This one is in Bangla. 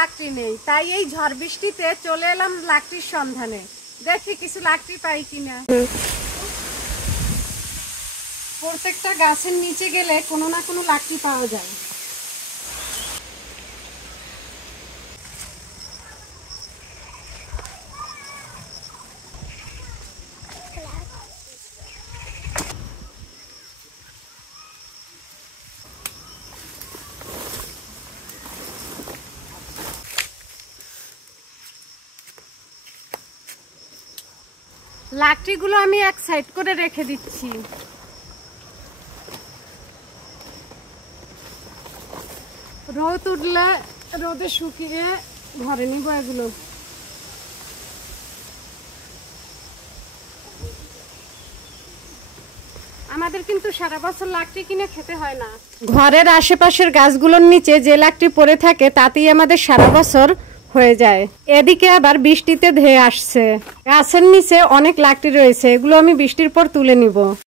লাকড়ি নেই, তাই এই ঝড় বৃষ্টিতে চলে এলাম লাকড়ির সন্ধানে। দেখি কিছু লাকড়ি পাই কিনা। প্রত্যেকটা গাছের নিচে গেলে কোনো না কোনো লাকড়ি পাওয়া যায়। লাকড়িগুলো আমি এক সাইড করে রেখে দিচ্ছি। রোদ উঠলে রোদে শুকিয়ে ঘরে নিব এগুলো। আমাদের কিন্তু সারা বছর লাকড়ি কিনে খেতে হয় না। ঘরের আশেপাশের গাছগুলোর নিচে যে লাকড়ি পড়ে থাকে তাতেই আমাদের সারা বছর হয়ে যায়। এদিকে আবার বৃষ্টিতে ধেয়ে আসছে। গাছের নিচে অনেক লাকড়ি রয়েছে, এগুলো আমি বৃষ্টির পর তুলে নিব।